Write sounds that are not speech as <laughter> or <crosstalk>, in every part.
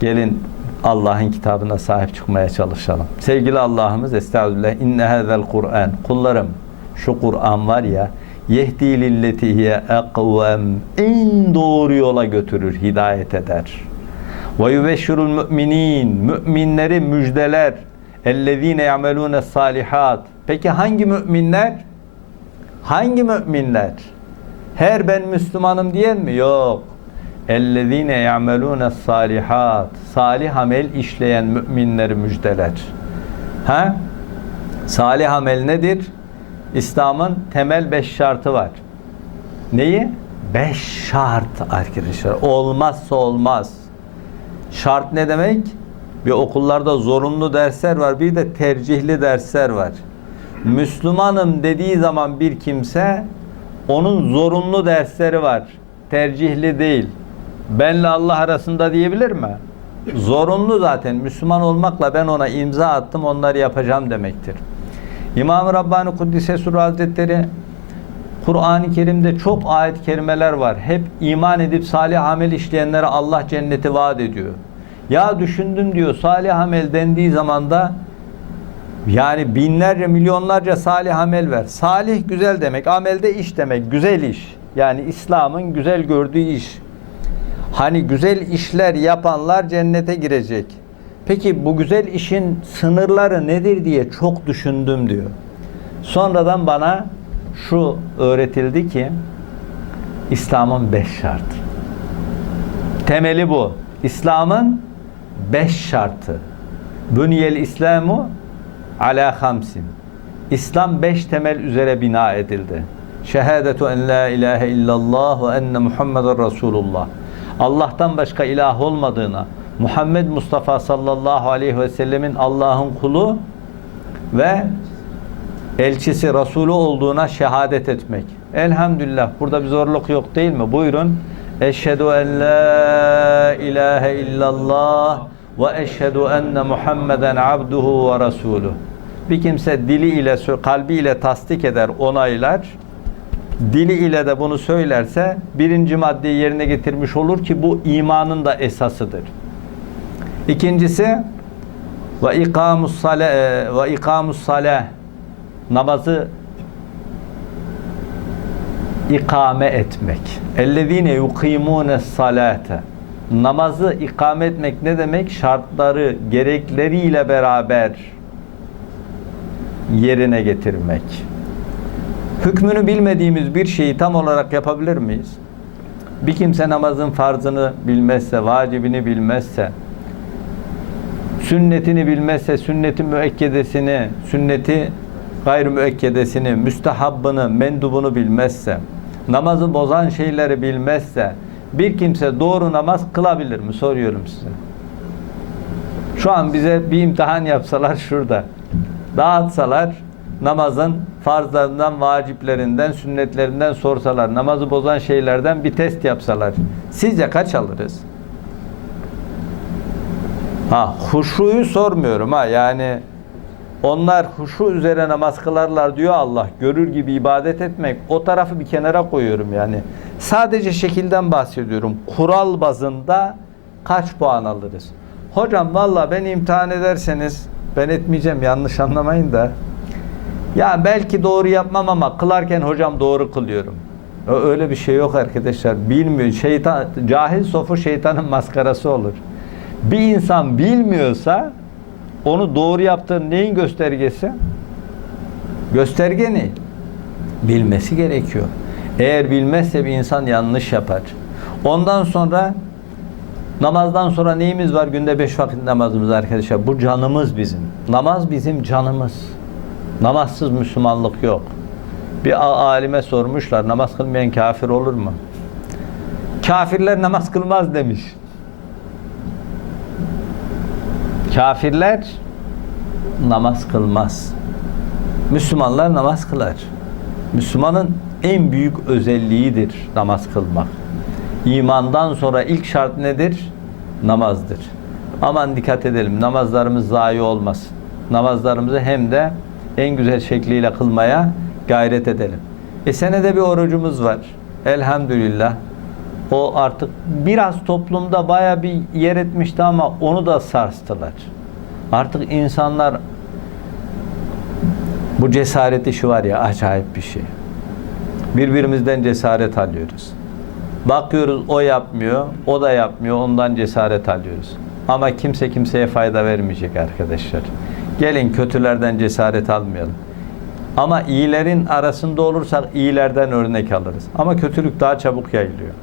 Gelin Allah'ın kitabına sahip çıkmaya çalışalım. Sevgili Allah'ımız estağfirullah inne hazel Kur'an kullarım şu Kur'an var ya yehdi lilleti hiye ekvem en doğru yola götürür, hidayet eder. Ve yubeşşirul müminin müminleri müjdeler. Ellezine yamelune salihat. Peki hangi müminler? Hangi müminler? Her ben Müslümanım diyen mi? Yok. Ellezine yamelune salihat. Salih amel işleyen müminleri müjdeler. Ha? Salih amel nedir? İslam'ın temel beş şartı var. Neyi? Beş şart arkadaşlar. Olmazsa olmaz. Şart ne demek? Bir okullarda zorunlu dersler var, bir de tercihli dersler var. Müslümanım dediği zaman bir kimse onun zorunlu dersleri var. Tercihli değil. Benle Allah arasında diyebilir mi? Zorunlu zaten. Müslüman olmakla ben ona imza attım, onları yapacağım demektir. İmam-ı Rabbani Kuddise Hazretleri Kur'an-ı Kerim'de çok ayet kerimeler var. Hep iman edip salih amel işleyenlere Allah cenneti vaat ediyor. Ya düşündüm diyor salih amel dendiği zaman da yani binlerce milyonlarca salih amel ver. Salih güzel demek. Amelde iş demek. Güzel iş. Yani İslam'ın güzel gördüğü iş. Hani güzel işler yapanlar cennete girecek. Peki bu güzel işin sınırları nedir diye çok düşündüm diyor. Sonradan bana şu öğretildi ki İslam'ın beş şartı. Temeli bu. İslam'ın beş şartı. Bünyel İslamu ala hamsin. İslam beş temel üzere bina edildi. Şehadetu en la ilahe illallah ve enne Muhammeden Resulullah. Allah'tan başka ilah olmadığına, Muhammed Mustafa sallallahu aleyhi ve sellemin Allah'ın kulu ve elçisi, Resulü olduğuna şehadet etmek. Elhamdülillah. Burada bir zorluk yok değil mi? Buyurun. Eşhedü en la ilahe illallah ve eşhedü enne Muhammeden abduhu ve resuluh. Bir kimse dili ile, kalbi ile tasdik eder, onaylar. Dili ile de bunu söylerse birinci maddeyi yerine getirmiş olur ki bu imanın da esasıdır. İkincisi ve ikamus sale ve ikamus salah namazı ikame etmek. Ellezine yukimune salate. Namazı ikame etmek ne demek? Şartları, gerekleriyle beraber yerine getirmek. Hükmünü bilmediğimiz bir şeyi tam olarak yapabilir miyiz? Bir kimse namazın farzını bilmezse, vacibini bilmezse, sünnetini bilmezse, sünnetin müekkedesini, sünneti gayr müekkedesini, müstehabbını, mendubunu bilmezse, namazı bozan şeyleri bilmezse, bir kimse doğru namaz kılabilir mi? Soruyorum size. Şu an bize bir imtihan yapsalar şurada, dağıtsalar, namazın farzlarından, vaciplerinden, sünnetlerinden sorsalar, namazı bozan şeylerden bir test yapsalar, sizce kaç alırız? Ha, huşuyu sormuyorum ha, yani onlar huşu üzere namaz kılarlar diyor Allah. Görür gibi ibadet etmek. O tarafı bir kenara koyuyorum yani. Sadece şekilden bahsediyorum. Kural bazında kaç puan alırız? Hocam valla ben imtihan ederseniz ben etmeyeceğim yanlış anlamayın da. Ya belki doğru yapmam ama kılarken hocam doğru kılıyorum. Öyle bir şey yok arkadaşlar. Bilmiyor. Şeytan, cahil sofu şeytanın maskarası olur. Bir insan bilmiyorsa onu doğru yaptığın neyin göstergesi? Gösterge ne? Bilmesi gerekiyor. Eğer bilmezse bir insan yanlış yapar. Ondan sonra namazdan sonra neyimiz var? Günde beş vakit namazımız arkadaşlar. Bu canımız bizim. Namaz bizim canımız. Namazsız Müslümanlık yok. Bir alime sormuşlar namaz kılmayan kafir olur mu? Kafirler namaz kılmaz demiş. Kafirler namaz kılmaz. Müslümanlar namaz kılar. Müslümanın en büyük özelliğidir namaz kılmak. İmandan sonra ilk şart nedir? Namazdır. Aman dikkat edelim namazlarımız zayi olmasın. Namazlarımızı hem de en güzel şekliyle kılmaya gayret edelim. E senede bir orucumuz var. Elhamdülillah. O artık biraz toplumda baya bir yer etmişti ama onu da sarstılar. Artık insanlar bu cesaret işi var ya acayip bir şey. Birbirimizden cesaret alıyoruz. Bakıyoruz o yapmıyor, o da yapmıyor, ondan cesaret alıyoruz. Ama kimse kimseye fayda vermeyecek arkadaşlar. Gelin kötülerden cesaret almayalım. Ama iyilerin arasında olursak iyilerden örnek alırız. Ama kötülük daha çabuk yayılıyor.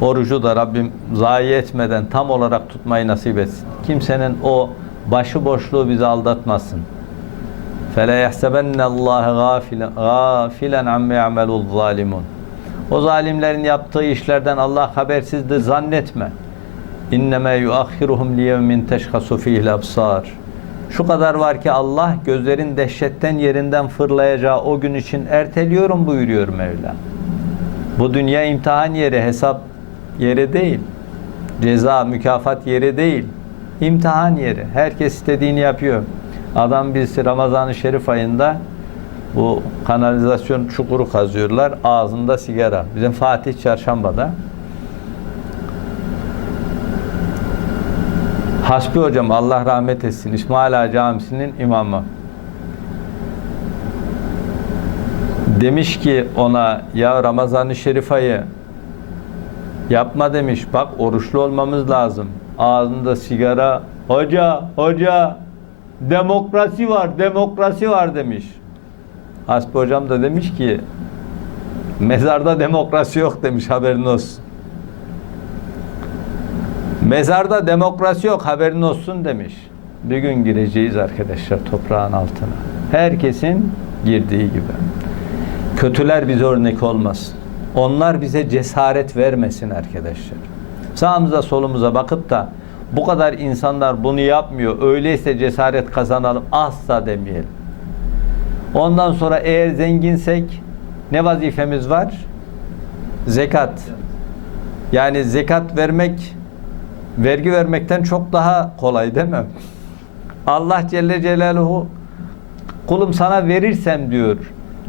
Orucu da Rabbim zayi etmeden tam olarak tutmayı nasip etsin. Kimsenin o başıboşluğu bizi aldatmasın. فَلَا يَحْسَبَنَّ اللّٰهَ غَافِلًا عَمَّ يَعْمَلُ الظَّالِمُونَ O zalimlerin yaptığı işlerden Allah habersizdir zannetme. اِنَّمَا يُؤَخِّرُهُمْ لِيَوْمٍ تَشْخَصُ ف۪يهِ الْأَبْصَارِ şu kadar var ki Allah gözlerin dehşetten yerinden fırlayacağı o gün için erteliyorum buyuruyor Mevla. Bu dünya imtihan yeri, hesap yeri değil. Ceza, mükafat yeri değil. İmtihan yeri. Herkes istediğini yapıyor. Adam birisi Ramazan-ı Şerif ayında bu kanalizasyon çukuru kazıyorlar. Ağzında sigara. Bizim Fatih Çarşamba'da. Hasbi hocam Allah rahmet etsin. İsmail Ağa Camisi'nin imamı. Demiş ki ona ya Ramazan-ı Şerif ayı yapma demiş. Bak oruçlu olmamız lazım. Ağzında sigara. Hoca, hoca demokrasi var, demokrasi var demiş. Hasbi hocam da demiş ki mezarda demokrasi yok demiş haberin olsun. Mezarda demokrasi yok haberin olsun demiş. Bir gün gireceğiz arkadaşlar toprağın altına. Herkesin girdiği gibi. Kötüler bize örnek olmasın. Onlar bize cesaret vermesin arkadaşlar. Sağımıza solumuza bakıp da bu kadar insanlar bunu yapmıyor. Öyleyse cesaret kazanalım. Asla demeyelim. Ondan sonra eğer zenginsek ne vazifemiz var? Zekat. Yani zekat vermek vergi vermekten çok daha kolay değil mi? Allah Celle Celaluhu kulum sana verirsem diyor.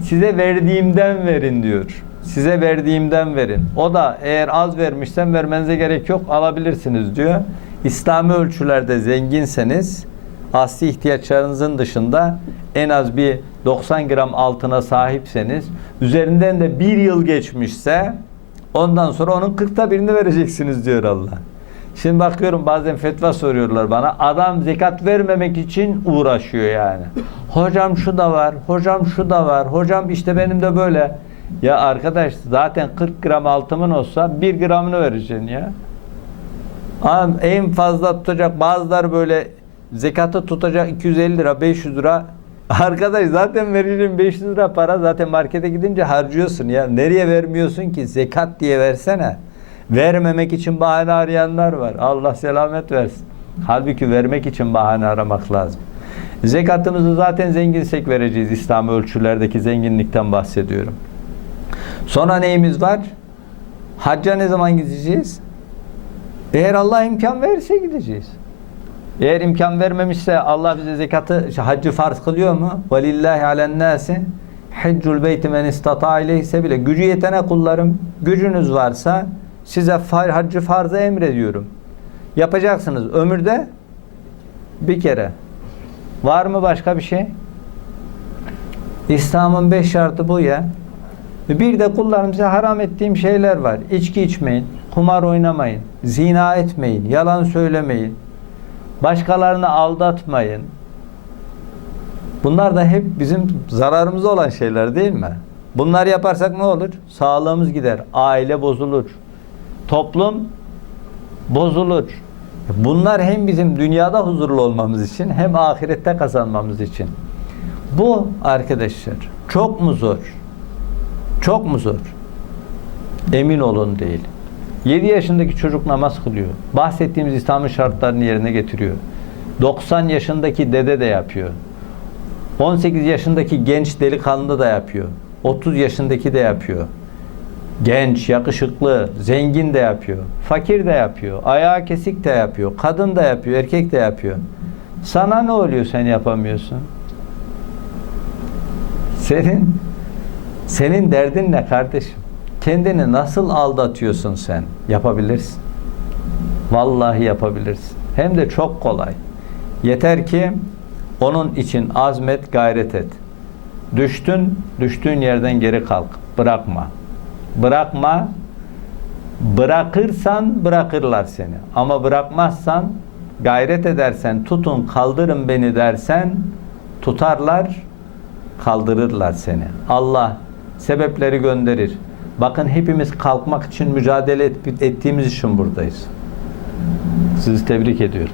Size verdiğimden verin diyor. Size verdiğimden verin. O da eğer az vermişsem vermenize gerek yok alabilirsiniz diyor. İslami ölçülerde zenginseniz asli ihtiyaçlarınızın dışında en az bir 90 gram altına sahipseniz üzerinden de bir yıl geçmişse ondan sonra onun 40'ta birini vereceksiniz diyor Allah. Şimdi bakıyorum bazen fetva soruyorlar bana. Adam zekat vermemek için uğraşıyor yani. Hocam şu da var, hocam şu da var, hocam işte benim de böyle. Ya arkadaş zaten 40 gram altımın olsa 1 gramını vereceksin ya. Ama en fazla tutacak bazılar böyle zekatı tutacak 250 lira 500 lira <laughs> Arkadaş zaten vereceğin 500 lira para zaten markete gidince harcıyorsun ya. Nereye vermiyorsun ki? Zekat diye versene. Vermemek için bahane arayanlar var. Allah selamet versin. Halbuki vermek için bahane aramak lazım. Zekatımızı zaten zenginsek vereceğiz. İslam ölçülerdeki zenginlikten bahsediyorum. Sonra neyimiz var? Hacca ne zaman gideceğiz? Eğer Allah imkan verirse gideceğiz. Eğer imkan vermemişse Allah bize zekatı, haccı farz kılıyor mu? وَلِلَّهِ عَلَى النَّاسِ حِجُّ الْبَيْتِ مَنْ اِسْتَطَعَ اِلَيْهِ bile Gücü yetene kullarım, gücünüz varsa size far, haccı farzı emrediyorum. Yapacaksınız ömürde bir kere. Var mı başka bir şey? İslam'ın beş şartı bu ya. Bir de kullarımıza haram ettiğim şeyler var. İçki içmeyin, kumar oynamayın, zina etmeyin, yalan söylemeyin, başkalarını aldatmayın. Bunlar da hep bizim zararımıza olan şeyler değil mi? Bunları yaparsak ne olur? Sağlığımız gider, aile bozulur, toplum bozulur. Bunlar hem bizim dünyada huzurlu olmamız için hem ahirette kazanmamız için. Bu arkadaşlar çok mu zor? Çok mu zor? Emin olun değil. 7 yaşındaki çocuk namaz kılıyor. Bahsettiğimiz İslam'ın şartlarını yerine getiriyor. 90 yaşındaki dede de yapıyor. 18 yaşındaki genç delikanlı da yapıyor. 30 yaşındaki de yapıyor. Genç, yakışıklı, zengin de yapıyor. Fakir de yapıyor. Ayağı kesik de yapıyor. Kadın da yapıyor, erkek de yapıyor. Sana ne oluyor sen yapamıyorsun? Senin senin derdin ne kardeşim? Kendini nasıl aldatıyorsun sen? Yapabilirsin. Vallahi yapabilirsin. Hem de çok kolay. Yeter ki onun için azmet, gayret et. Düştün, düştüğün yerden geri kalk. Bırakma. Bırakma. Bırakırsan bırakırlar seni. Ama bırakmazsan, gayret edersen, tutun kaldırın beni dersen tutarlar, kaldırırlar seni. Allah sebepleri gönderir. Bakın hepimiz kalkmak için mücadele et- ettiğimiz için buradayız. Sizi tebrik ediyorum.